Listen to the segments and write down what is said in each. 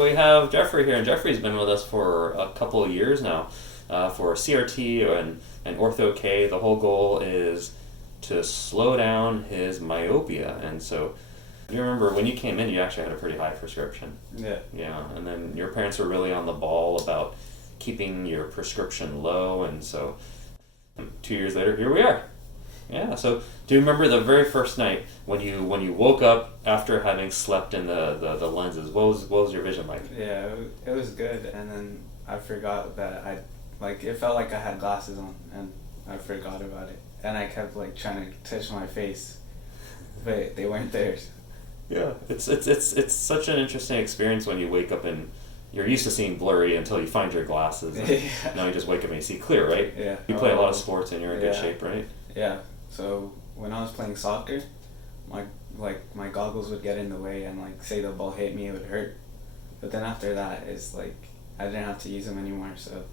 We have Jeffrey here, and Jeffrey's been with us for a couple of years now for CRT and Ortho-K. The whole goal is to slow down his myopia. And so, you remember when you came in, you actually had a pretty high prescription. Yeah. Yeah, and then your parents were really on the ball about keeping your prescription low, and so 2 years later, here we are. Yeah, so do you remember the very first night when you woke up after having slept in the lenses? What was your vision like? Yeah, it was good, and then I forgot that it felt like I had glasses on, and I forgot about it. And I kept trying to touch my face, but they weren't there. Yeah, it's such an interesting experience when you wake up and you're used to seeing blurry until you find your glasses. And Yeah. now you just wake up and you see clear, right? Yeah. You play a lot of sports and you're in good Yeah. shape, right? Yeah. So when I was playing soccer, my goggles would get in the way, and say the ball hit me, it would hurt. But then after that, I didn't have to use them anymore, so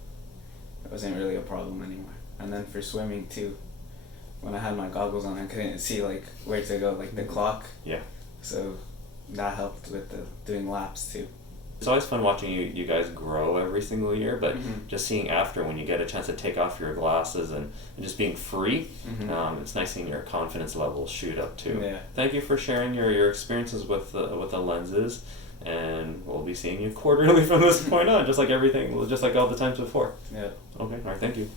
it wasn't really a problem anymore. And then for swimming too, when I had my goggles on, I couldn't see where to go, the clock. Yeah. So that helped with doing laps too. It's always fun watching you guys grow every single year, but Mhm. just seeing after when you get a chance to take off your glasses and just being free, Mhm. it's nice seeing your confidence levels shoot up too. Yeah. Thank you for sharing your experiences with the lenses, and we'll be seeing you quarterly from this point on, just like all the times before. Yeah. Okay, all right, thank you.